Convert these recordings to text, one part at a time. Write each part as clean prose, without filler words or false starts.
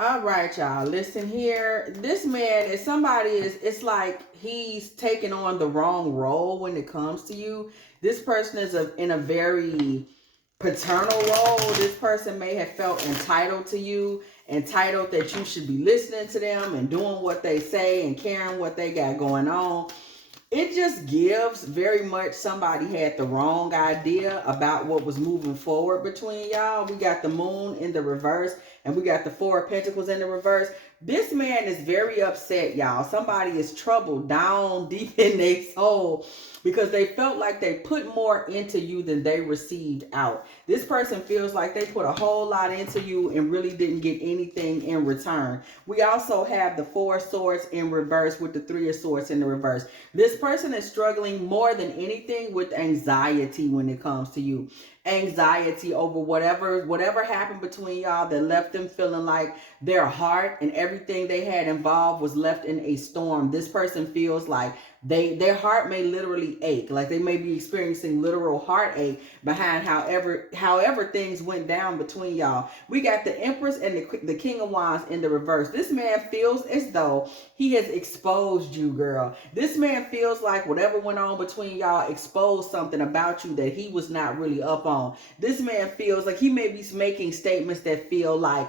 All right, y'all. Listen here. This man is somebody it's like he's taking on the wrong role when it comes to you. This person is in a very paternal role. This person may have felt entitled to you, entitled that you should be listening to them and doing what they say and caring what they got going on. It just gives very much somebody had the wrong idea about what was moving forward between y'all. We got the moon in the reverse and we got the four of pentacles in the reverse. This man is very upset, y'all. Somebody is troubled down deep in their soul because they felt like they put more into you than they received out. This person feels like they put a whole lot into you and really didn't get anything in return. We also have the four of swords in reverse with the three of swords in the reverse. This person is struggling more than anything with anxiety when it comes to you. Anxiety over whatever happened between y'all that left them feeling like their heart and everything they had involved was left in a storm. This person feels like their heart may literally ache, like they may be experiencing literal heartache behind however things went down between y'all. We got the Empress and the King of Wands in the reverse. This man feels as though he has exposed you, girl. This man feels like whatever went on between y'all exposed something about you that he was not really up on. This man feels like he may be making statements that feel like,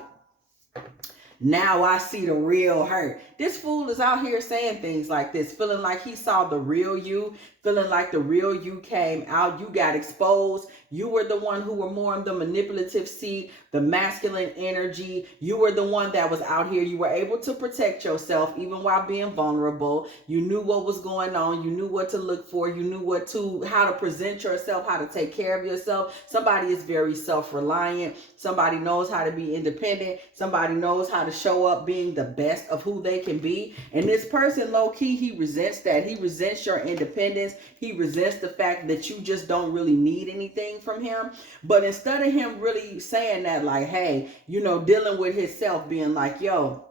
now I see the real her. This fool is out here saying things like this, feeling like he saw the real you, feeling like the real you came out. You got exposed. You were the one who were more in the manipulative seat, the masculine energy. You were the one that was out here. You were able to protect yourself even while being vulnerable. You knew what was going on. You knew what to look for. You knew how to present yourself, how to take care of yourself. Somebody is very self-reliant. Somebody knows how to be independent. Somebody knows how to show up being the best of who they can be. And this person, low key, he resents that. He resents your independence. He resents the fact that you just don't really need anything from him. But instead of him really saying that, like, hey, dealing with himself, being like, yo,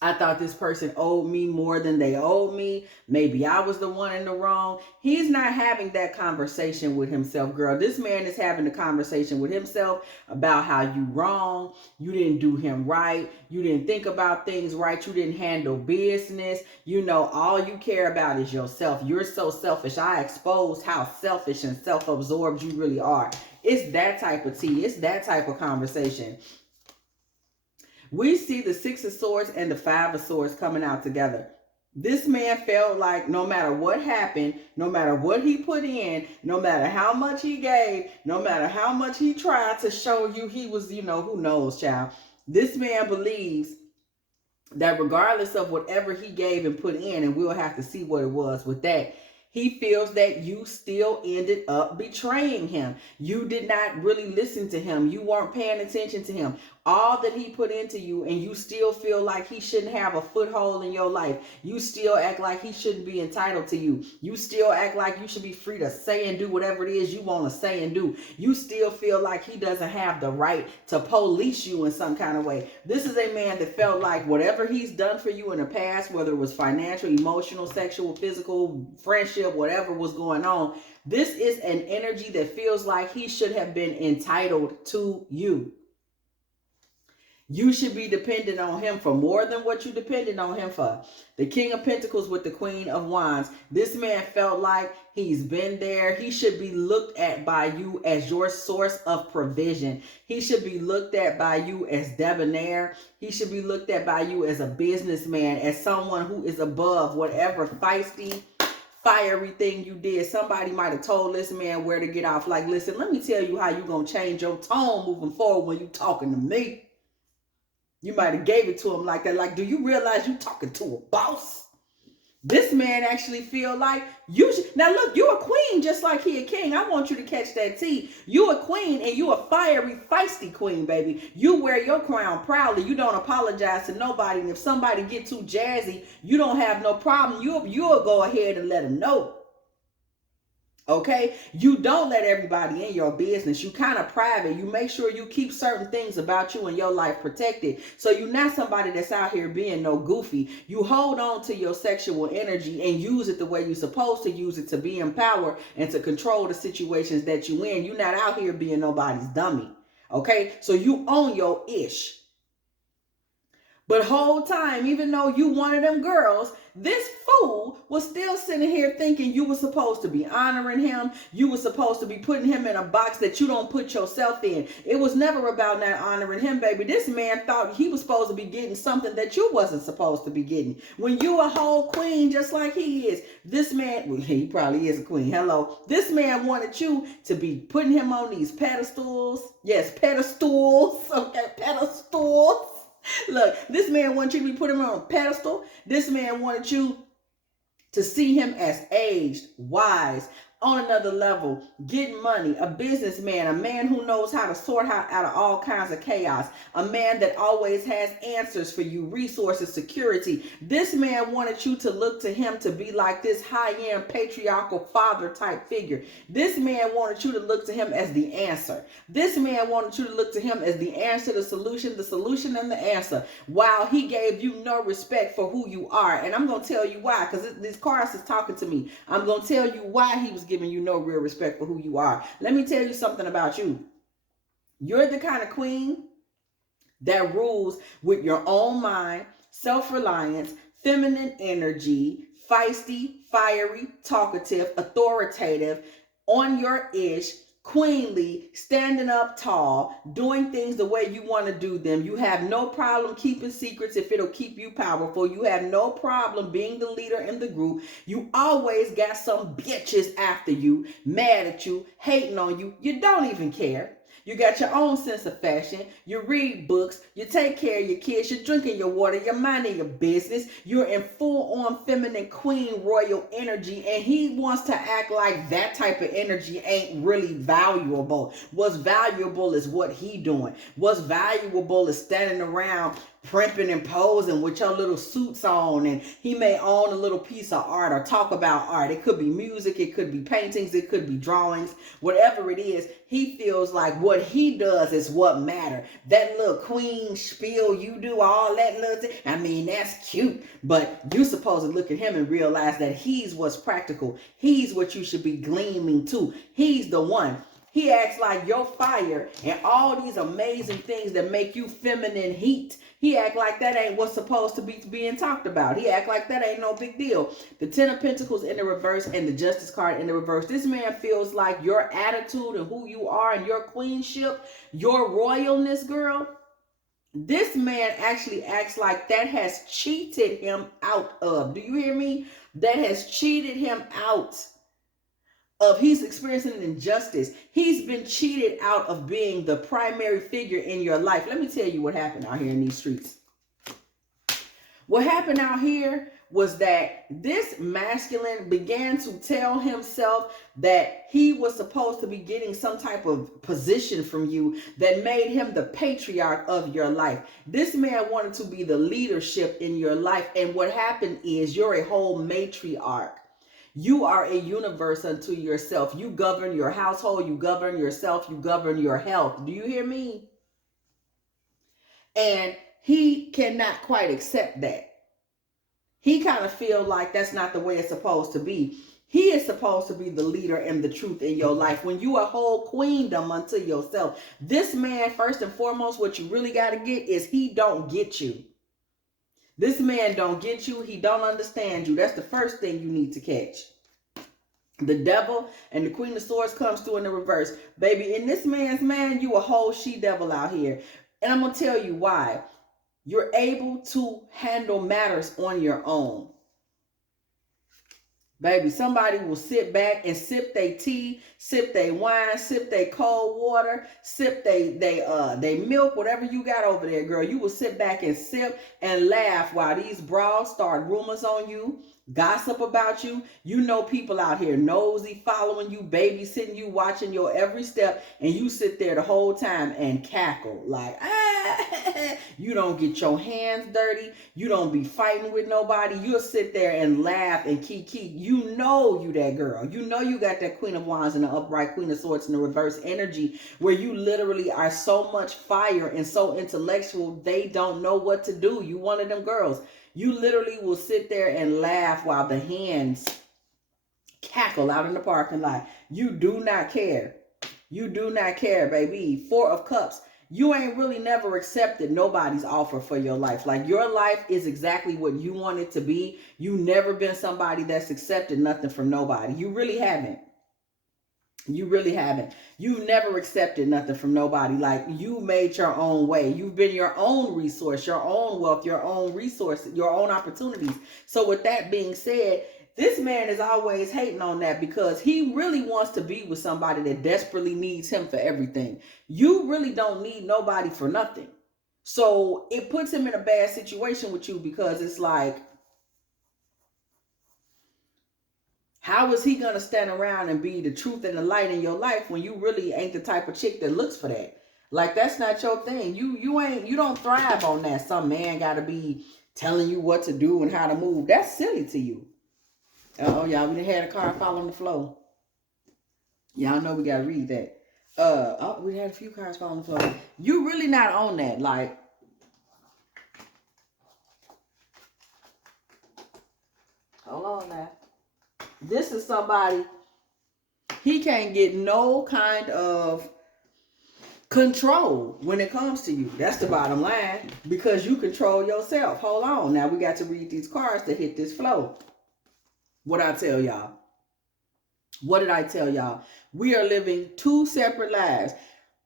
I thought this person owed me more than they owed me. Maybe I was the one in the wrong. He's not having that conversation with himself, girl. This man is having a conversation with himself about how you wrong. You didn't do him right. You didn't think about things right. You didn't handle business. All you care about is yourself. You're so selfish. I exposed how selfish and self-absorbed you really are. It's that type of tea. It's that type of conversation. We see the Six of Swords and the Five of Swords coming out together. This man felt like no matter what happened, no matter what he put in, no matter how much he gave, no matter how much he tried to show you he was, who knows, child. This man believes that regardless of whatever he gave and put in, and we'll have to see what it was with that, he feels that you still ended up betraying him. You did not really listen to him. You weren't paying attention to him. All that he put into you, and you still feel like he shouldn't have a foothold in your life. You still act like he shouldn't be entitled to you. You still act like you should be free to say and do whatever it is you want to say and do. You still feel like he doesn't have the right to police you in some kind of way. This is a man that felt like whatever he's done for you in the past, whether it was financial, emotional, sexual, physical, friendship, whatever was going on, this is an energy that feels like he should have been entitled to you. You should be dependent on him for more than what you depended on him for. The King of Pentacles with the Queen of Wands. This man felt like he's been there. He should be looked at by you as your source of provision. He should be looked at by you as debonair. He should be looked at by you as a businessman, as someone who is above whatever feisty, fiery thing you did. Somebody might have told this man where to get off. Like, listen, let me tell you how you're going to change your tone moving forward when you're talking to me. You might have gave it to him like that. Like, do you realize you talking to a boss? This man actually feel like you should. Now look, you a queen just like he a king. I want you to catch that tea. You a queen and you a fiery, feisty queen, baby. You wear your crown proudly. You don't apologize to nobody. And if somebody get too jazzy, you don't have no problem. You'll go ahead and let them know. Okay, you don't let everybody in your business. You kind of private. You make sure you keep certain things about you and your life protected. So you're not somebody that's out here being no goofy. You hold on to your sexual energy and use it the way you're supposed to use it, to be in power and to control the situations that you in. You're not out here being nobody's dummy. Okay, so you own your ish. But whole time, even though you wanted them girls, this fool was still sitting here thinking you were supposed to be honoring him. You were supposed to be putting him in a box that you don't put yourself in. It was never about not honoring him, baby. This man thought he was supposed to be getting something that you wasn't supposed to be getting. When you a whole queen just like he is, this man, well, he probably is a queen. Hello. This man wanted you to be putting him on these pedestals. Yes, pedestals. Okay, pedestals. Look, this man wanted you to be putting him on a pedestal. This man wanted you to see him as aged, wise, on another level, getting money, a businessman, a man who knows how to sort out of all kinds of chaos, a man that always has answers for you, resources, security. This man wanted you to look to him to be like this high-end patriarchal father type figure. This man wanted you to look to him as the answer. This man wanted you to look to him as the answer, the solution and the answer, while he gave you no respect for who you are. And I'm going to tell you why, because these cards is talking to me. I'm going to tell you why he was giving you no real respect for who you are. Let me tell you something about you. You're the kind of queen that rules with your own mind, self-reliance, feminine energy, feisty, fiery, talkative, authoritative, on your ish, queenly, standing up tall, doing things the way you want to do them. You have no problem keeping secrets if it'll keep you powerful. You have no problem being the leader in the group. You always got some bitches after you, mad at you, hating on you. You don't even care. You got your own sense of fashion. You read books. You take care of your kids. You're drinking your water. You're minding your business. You're in full-on feminine queen royal energy. And he wants to act like that type of energy ain't really valuable. What's valuable is what he doing. What's valuable is standing around primping and posing with your little suits on, and he may own a little piece of art or talk about art. It could be music, it could be paintings, it could be drawings, whatever it is. He feels like what he does is what matter. That little queen spiel you do, all that little thing, I mean, that's cute, but you're supposed to look at him and realize that he's what's practical. He's what you should be gleaming to. He's the one. He acts like your fire and all these amazing things that make you feminine heat. He act like that ain't what's supposed to be being talked about. He act like that ain't no big deal. The Ten of Pentacles in the reverse and the Justice card in the reverse. This man feels like your attitude and who you are and your queenship, your royalness, girl. This man actually acts like that has cheated him out of. Do you hear me? That has cheated him out of, he's experiencing an injustice. He's been cheated out of being the primary figure in your life. Let me tell you what happened out here in these streets. What happened out here was that this masculine began to tell himself that he was supposed to be getting some type of position from you that made him the patriarch of your life. This man wanted to be the leadership in your life. And what happened is you're a whole matriarch. You are a universe unto yourself. You govern your household. You govern yourself. You govern your health. Do you hear me? And he cannot quite accept that. He kind of feel like that's not the way it's supposed to be. He is supposed to be the leader and the truth in your life. When you a whole queendom unto yourself, this man, first and foremost, what you really got to get is he don't get you. This man don't get you. He don't understand you. That's the first thing you need to catch. The devil and the Queen of Swords comes through in the reverse. Baby, in this man's man, you a whole she-devil out here. And I'm going to tell you why. You're able to handle matters on your own. Baby, somebody will sit back and sip their tea, sip their wine, sip their cold water, sip they milk, whatever you got over there, girl. You will sit back and sip and laugh while these bras start rumors on you, gossip about you. You know people out here nosy, following you, babysitting you, watching your every step, and you sit there the whole time and cackle like, you don't get your hands dirty. You don't be fighting with nobody. You'll sit there and laugh and kiki. You know you that girl. You know you got that Queen of Wands and the upright Queen of Swords in the reverse energy where you literally are so much fire and so intellectual they don't know what to do. You one of them girls. You literally will sit there and laugh while the hands cackle out in the parking lot. You do not care. You do not care, baby. Four of Cups you ain't really never accepted nobody's offer for your life. Like, your life is exactly what you want it to be. You never been somebody that's accepted nothing from nobody. You really haven't. You really haven't. You've never accepted nothing from nobody. Like, you made your own way. You've been your own resource, your own wealth, your own resource, your own opportunities. So with that being said, this man is always hating on that because he really wants to be with somebody that desperately needs him for everything. You really don't need nobody for nothing. So it puts him in a bad situation with you because it's like, how is he gonna stand around and be the truth and the light in your life when you really ain't the type of chick that looks for that? Like, that's not your thing. You don't thrive on that. Some man gotta be telling you what to do and how to move. That's silly to you. Oh, y'all, we done had a car fall on the floor. Y'all know we gotta read that. We had a few cars fall on the floor. You really not on that. Like, hold on now. This is somebody, he can't get no kind of control when it comes to you. That's the bottom line, because you control yourself. Hold on. Now we got to read these cards to hit this flow. What I tell y'all? What did I tell y'all? We are living two separate lives.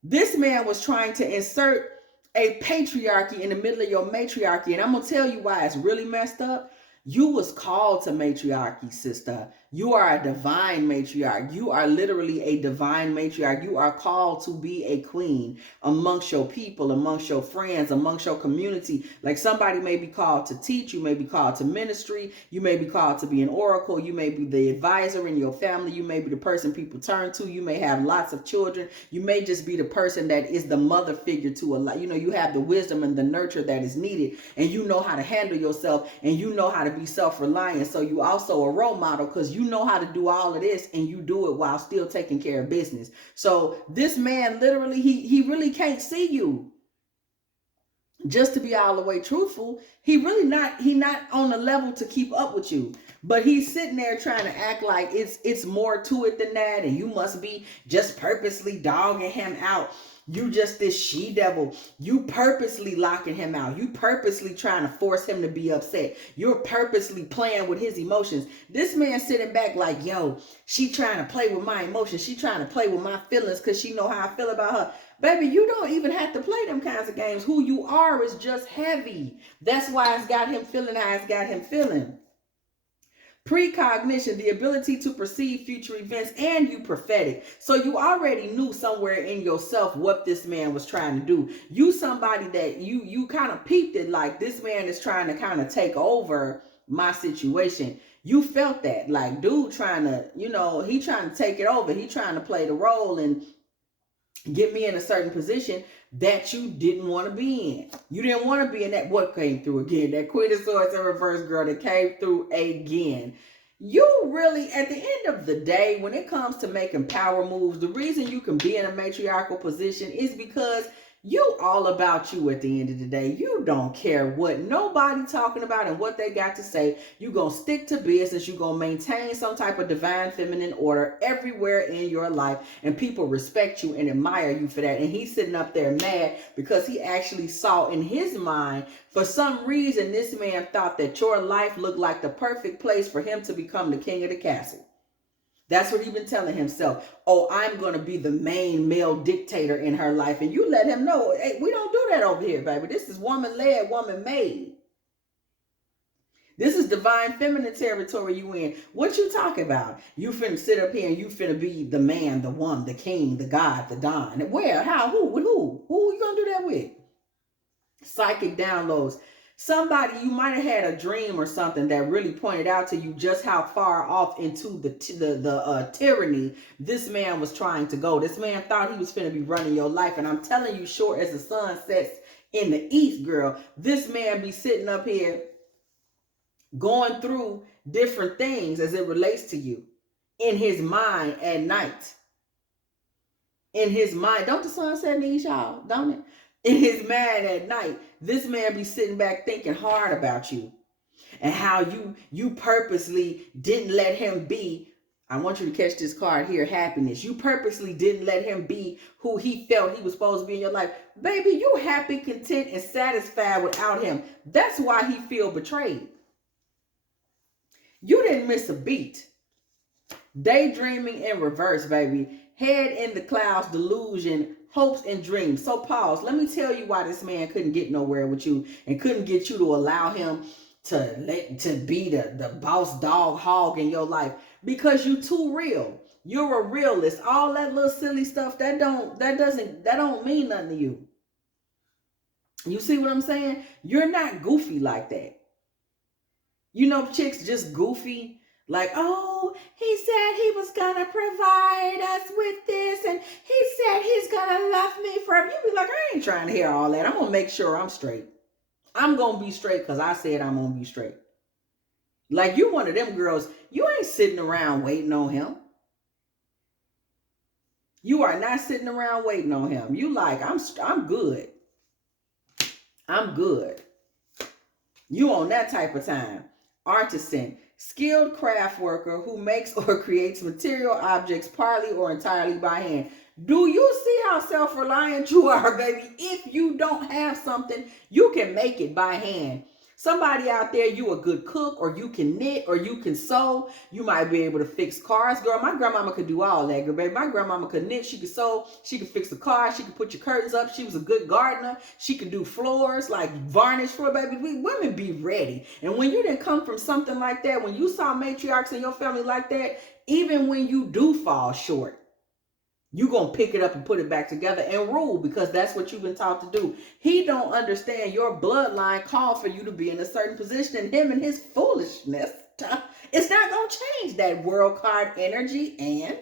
This man was trying to insert a patriarchy in the middle of your matriarchy. And I'm going to tell you why it's really messed up. You was called to matriarchy, sister. You are a divine matriarch. You are literally a divine matriarch. You are called to be a queen amongst your people, amongst your friends, amongst your community. Like, somebody may be called to teach. You may be called to ministry. You may be called to be an oracle. You may be the advisor in your family. You may be the person people turn to. You may have lots of children. You may just be the person that is the mother figure to a lot. You know, you have the wisdom and the nurture that is needed, and you know how to handle yourself, and you know how to be self-reliant. So you also a role model because you know how to do all of this, and you do it while still taking care of business. So this man literally, he really can't see you. Just to be all the way truthful, he not on the level to keep up with you. But he's sitting there trying to act like it's more to it than that, and you must be just purposely dogging him out. You just this she-devil. You purposely locking him out. You purposely trying to force him to be upset. You're purposely playing with his emotions. This man sitting back like, yo, she trying to play with my emotions. She trying to play with my feelings because she know how I feel about her. Baby, you don't even have to play them kinds of games. Who you are is just heavy. That's why it's got him feeling how it's got him feeling. Precognition, the ability to perceive future events, and you prophetic. So you already knew somewhere in yourself what this man was trying to do. You somebody that you kind of peeped it, like, this man is trying to kind of take over my situation. You felt that, like, dude trying to, he trying to take it over. He trying to play the role and get me in a certain position that you didn't want to be in. You didn't want to be in that. What came through again? That Queen of Swords in reverse, girl, that came through again. You really, at the end of the day, when it comes to making power moves, the reason you can be in a matriarchal position is because you all about you at the end of the day. You don't care what nobody talking about and what they got to say. You gonna stick to business. You gonna maintain some type of divine feminine order everywhere in your life, and people respect you and admire you for that. And he's sitting up there mad because he actually saw in his mind, for some reason, this man thought that your life looked like the perfect place for him to become the king of the castle. That's what he's been telling himself. Oh, I'm going to be the main male dictator in her life. And you let him know, hey, we don't do that over here, baby. This is woman-led, woman-made. This is divine feminine territory you in. What you talking about? You finna sit up here and you finna be the man, the one, the king, the god, the don. Where? How? Who? With who? Who you going to do that with? Psychic downloads. Somebody, you might have had a dream or something that really pointed out to you just how far off into the tyranny this man was trying to go. This man thought he was finna be running your life. And I'm telling you, short as the sun sets in the east, girl, this man be sitting up here going through different things as it relates to you in his mind at night. In his mind. Don't the sun set in the east, y'all? Don't it? In his mind at night, this man be sitting back thinking hard about you and how you purposely didn't let him be. I want you to catch this card here, happiness. You purposely didn't let him be who he felt he was supposed to be in your life. Baby, you happy, content, and satisfied without him. That's why he feel betrayed. You didn't miss a beat. Daydreaming in reverse, baby. Head in the clouds, delusion, hopes and dreams. So pause. Let me tell you why this man couldn't get nowhere with you and couldn't get you to allow him to be the boss dog hog in your life. Because you too real. You're a realist. All that little silly stuff that don't mean nothing to you. You see what I'm saying? You're not goofy like that. You know, chicks just goofy. Like, oh, he said he was gonna provide us with this, and he said he's gonna love me forever. You be like, I ain't trying to hear all that. I'm gonna make sure I'm straight. I'm gonna be straight because I said I'm gonna be straight. Like, you one of them girls, you ain't sitting around waiting on him. You are not sitting around waiting on him. You like, I'm good. I'm good. You on that type of time. Artisan, skilled craft worker who makes or creates material objects partly or entirely by hand. Do you see how self-reliant you are, baby? If you don't have something, you can make it by hand. Somebody out there, you a good cook, or you can knit, or you can sew. You might be able to fix cars. Girl, my grandmama could do all that, girl, baby. My grandmama could knit, she could sew, she could fix the car, she could put your curtains up. She was a good gardener. She could do floors, like varnish floor, baby. Women be ready. And when you didn't come from something like that, when you saw matriarchs in your family like that, even when you do fall short, you gonna pick it up and put it back together and rule, because that's what you've been taught to do. He don't understand your bloodline called for you to be in a certain position, and him and his foolishness, it's not gonna change that world card energy. And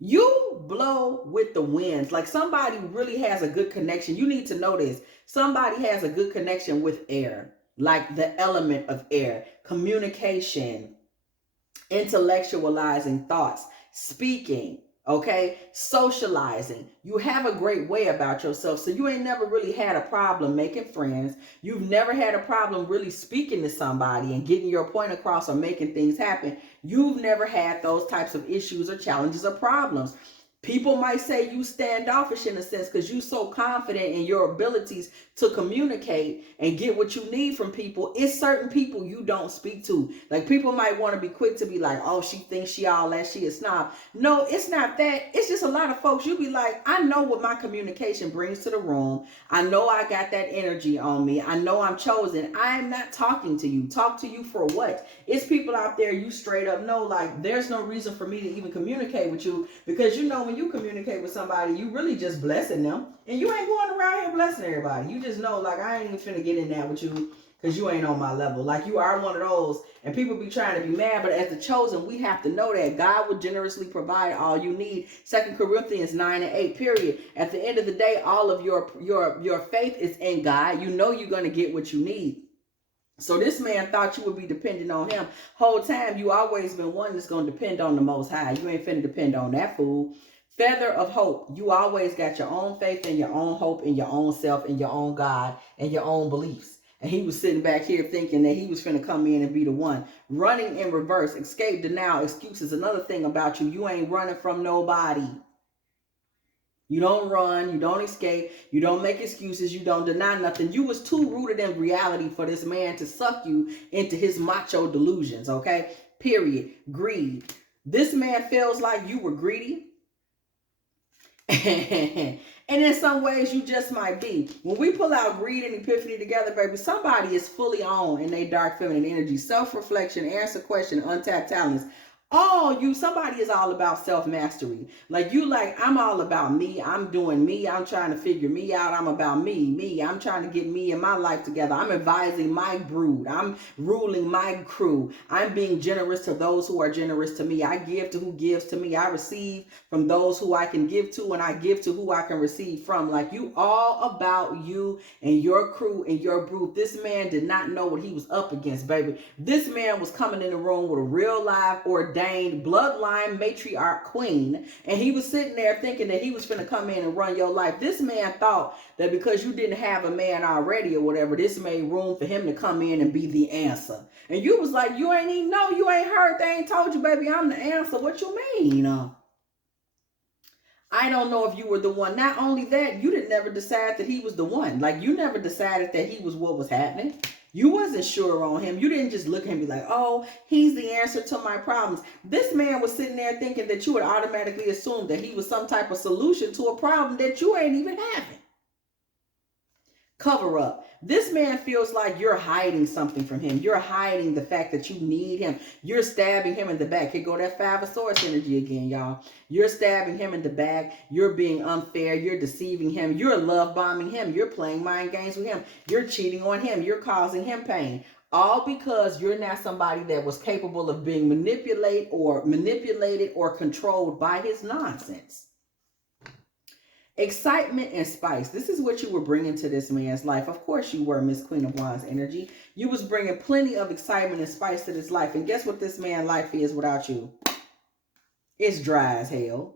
you blow with the winds. Like, somebody really has a good connection. You need to know this. Somebody has a good connection with air, like the element of air, communication, intellectualizing thoughts, speaking, okay, socializing. You have a great way about yourself. So you ain't never really had a problem making friends. You've never had a problem really speaking to somebody and getting your point across or making things happen. You've never had those types of issues or challenges or problems. People might say you standoffish in a sense because you're so confident in your abilities to communicate and get what you need from people. It's certain people you don't speak to. Like, people might want to be quick to be like, oh, she thinks she all that, she a snob. No, it's not that. It's just a lot of folks, you be like, I know what my communication brings to the room. I know I got that energy on me. I know I'm chosen. I am not talking to you. Talk to you for what? It's people out there you straight up know, like, there's no reason for me to even communicate with you, because you know when you communicate with somebody, you really just blessing them. And you ain't going around here blessing everybody. You just know, like, I ain't even finna get in there with you because you ain't on my level. Like, you are one of those, and people be trying to be mad, but as the chosen, we have to know that God will generously provide all you need. 2 Corinthians 9:8, period. At the end of the day, all of your faith is in God. You know you're going to get what you need. So this man thought you would be dependent on him. Whole time, you always been one that's going to depend on the Most High. You ain't finna depend on that fool. Feather of hope. You always got your own faith and your own hope in your own self and your own God and your own beliefs. And he was sitting back here thinking that he was finna come in and be the one. Running in reverse. Escape, denial, excuses. Another thing about you, you ain't running from nobody. You don't run, you don't escape, you don't make excuses, you don't deny nothing. You was too rooted in reality for this man to suck you into his macho delusions, okay? Period. Greed. This man feels like you were greedy. And in some ways, you just might be. When we pull out greed and epiphany together, baby, somebody is fully on in their dark feminine energy. Self-reflection, answer question, untapped talents. Oh, somebody is all about self-mastery. Like, you like, I'm all about me. I'm doing me. I'm trying to figure me out. I'm about me. I'm trying to get me and my life together. I'm advising my brood. I'm ruling my crew. I'm being generous to those who are generous to me. I give to who gives to me. I receive from those who I can give to, and I give to who I can receive from. Like, you all about you and your crew and your brood. This man did not know what he was up against, baby. This man was coming in the room with a real live or ordained bloodline matriarch queen, and he was sitting there thinking that he was finna come in and run your life. This man thought that because you didn't have a man already or whatever, this made room for him to come in and be the answer. And you was like, you ain't even know, you ain't heard, they ain't told you, baby, I'm the answer. What you mean? I don't know if you were the one. Not only that, you didn't never decide that he was the one. Like, you never decided that he was what was happening. You wasn't sure on him. You didn't just look at him and be like, oh, he's the answer to my problems. This man was sitting there thinking that you would automatically assume that he was some type of solution to a problem that you ain't even having. Cover up. This man feels like you're hiding something from him. You're hiding the fact that you need him. You're stabbing him in the back. Here go that Five of Swords energy again, y'all. You're stabbing him in the back. You're being unfair. You're deceiving him. You're love bombing him. You're playing mind games with him. You're cheating on him. You're causing him pain. All because you're not somebody that was capable of being manipulated or controlled by his nonsense. Excitement and spice. This is what you were bringing to this man's life. Of course you were, Miss Queen of Wands energy. You was bringing plenty of excitement and spice to this life. And guess what this man's life is without you? It's dry as hell.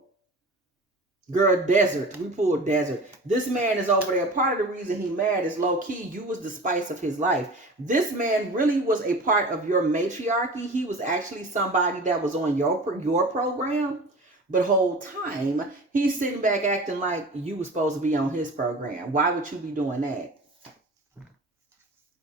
Girl, desert. We pulled desert. This man is over there. Part of the reason he mad is low key. You was the spice of his life. This man really was a part of your matriarchy. He was actually somebody that was on your program. But whole time, he's sitting back acting like you were supposed to be on his program. Why would you be doing that?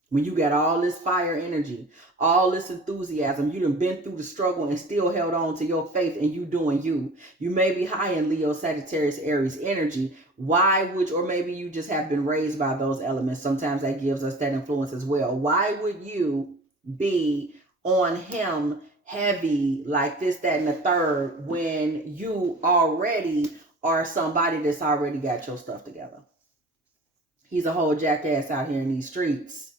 When you got all this fire energy, all this enthusiasm, you done been through the struggle and still held on to your faith and you doing you. You may be high in Leo, Sagittarius, Aries energy. Why would, or maybe you just have been raised by those elements. Sometimes that gives us that influence as well. Why would you be on him heavy like this, that, and the third when you already are somebody that's already got your stuff together? He's a whole jackass out here in these streets.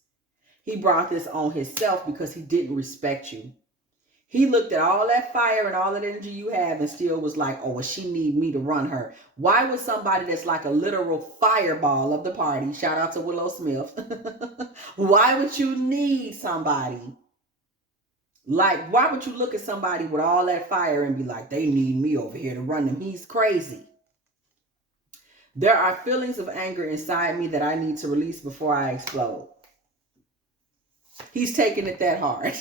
He brought this on himself because he didn't respect you. He looked at all that fire and all that energy you have and still was like, oh, well, she need me to run her. Why would somebody that's like a literal fireball of the party, shout out to Willow Smith, why would you need somebody? Like, why would you look at somebody with all that fire and be like, they need me over here to run them? He's crazy. There are feelings of anger inside me that I need to release before I explode. He's taking it that hard.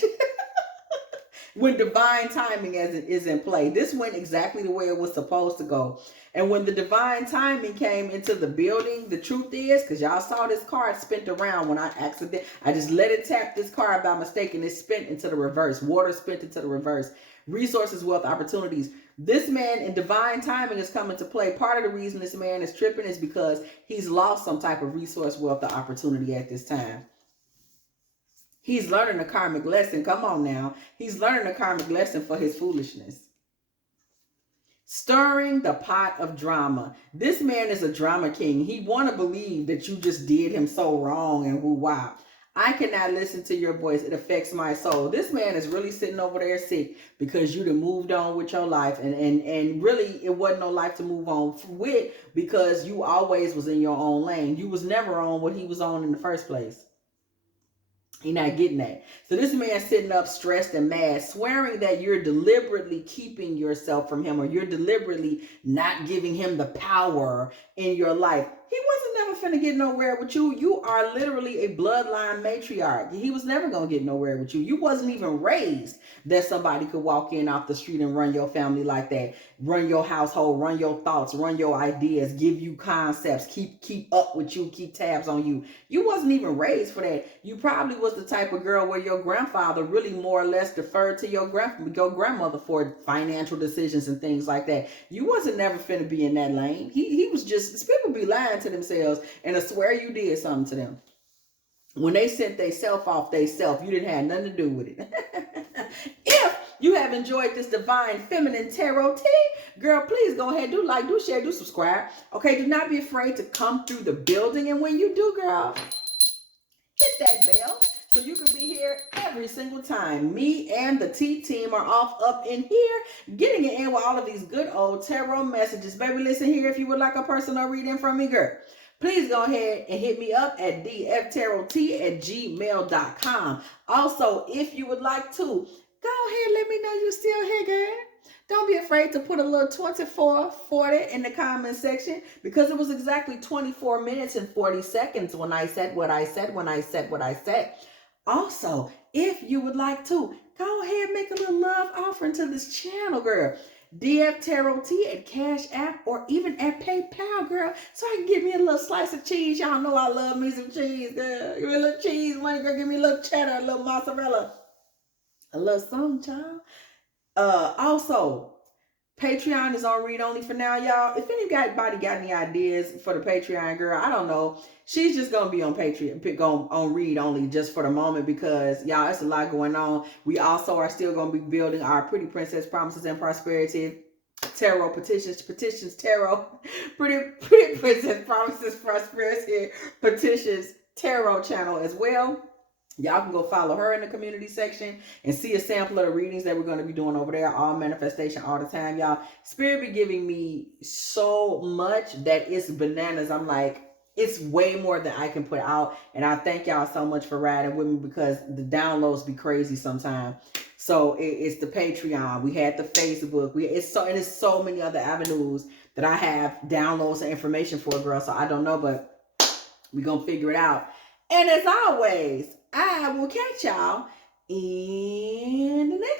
When divine timing is in play. This went exactly the way it was supposed to go. And when the divine timing came into the building, the truth is, because y'all saw this card spent around when I just let it tap this card by mistake and it spent into the reverse. Water spent into the reverse. Resources, wealth, opportunities. This man in divine timing is coming to play. Part of the reason this man is tripping is because he's lost some type of resource, wealth, or opportunity at this time. He's learning a karmic lesson. Come on now. He's learning a karmic lesson for his foolishness. Stirring the pot of drama. This man is a drama king. He want to believe that you just did him so wrong and woo-wow. I cannot listen to your voice. It affects my soul. This man is really sitting over there sick because you done moved on with your life. And really, it wasn't no life to move on with because you always was in your own lane. You was never on what he was on in the first place. You're not getting that. So this man sitting up stressed and mad, swearing that you're deliberately keeping yourself from him or you're deliberately not giving him the power in your life. He wasn't never finna get nowhere with you. You are literally a bloodline matriarch. He was never gonna get nowhere with you. You wasn't even raised that somebody could walk in off the street and run your family like that, run your household, run your thoughts, run your ideas, give you concepts, keep up with you, keep tabs on you. You wasn't even raised for that. You probably was the type of girl where your grandfather really more or less deferred to your grandmother for financial decisions and things like that. You wasn't never finna be in that lane. He was just, people be lying to themselves and I swear you did something to them. When they sent they self off they self, you didn't have nothing to do with it. If you have enjoyed this divine feminine tarot tea, girl, please go ahead, do like, do share, do subscribe. Okay, do not be afraid to come through the building. And when you do, girl, hit that bell so you can be here every single time. Me and the T team are off up in here, getting it in with all of these good old tarot messages. Baby, listen here, if you would like a personal reading from me, girl, please go ahead and hit me up at dftarottea@gmail.com. Also, if you would like to Go ahead, let me know you still here, girl. Don't be afraid to put a little 2440 in the comment section, because it was exactly 24 minutes and 40 seconds when I said what I said, when I said what I said. Also, if you would like to, go ahead, make a little love offering to this channel, girl. dftarottea at Cash App, or even at PayPal, girl, so I can get me a little slice of cheese. Y'all know I love me some cheese, girl. Give me a little cheese money, girl. Give me a little cheddar, a little mozzarella, a little something, child. Also, Patreon is on read only for now, y'all. If anybody got any ideas for the Patreon, girl, I don't know. She's just gonna be on Patreon, on read only just for the moment, because y'all, it's a lot going on. We also are still gonna be building our Pretty Princess Promises and Prosperity Tarot petitions tarot, pretty Princess Promises Prosperity petitions tarot channel as well. Y'all can go follow her in the community section and see a sample of the readings that we're going to be doing over there. All manifestation all the time, y'all. Spirit be giving me so much that it's bananas. I'm like, it's way more than I can put out. And I thank y'all so much for riding with me, because the downloads be crazy sometimes. So it's the Patreon. We had the Facebook. It's so many other avenues that I have downloads and information for, girl. So I don't know, but we're going to figure it out. And as always, I will catch y'all in the next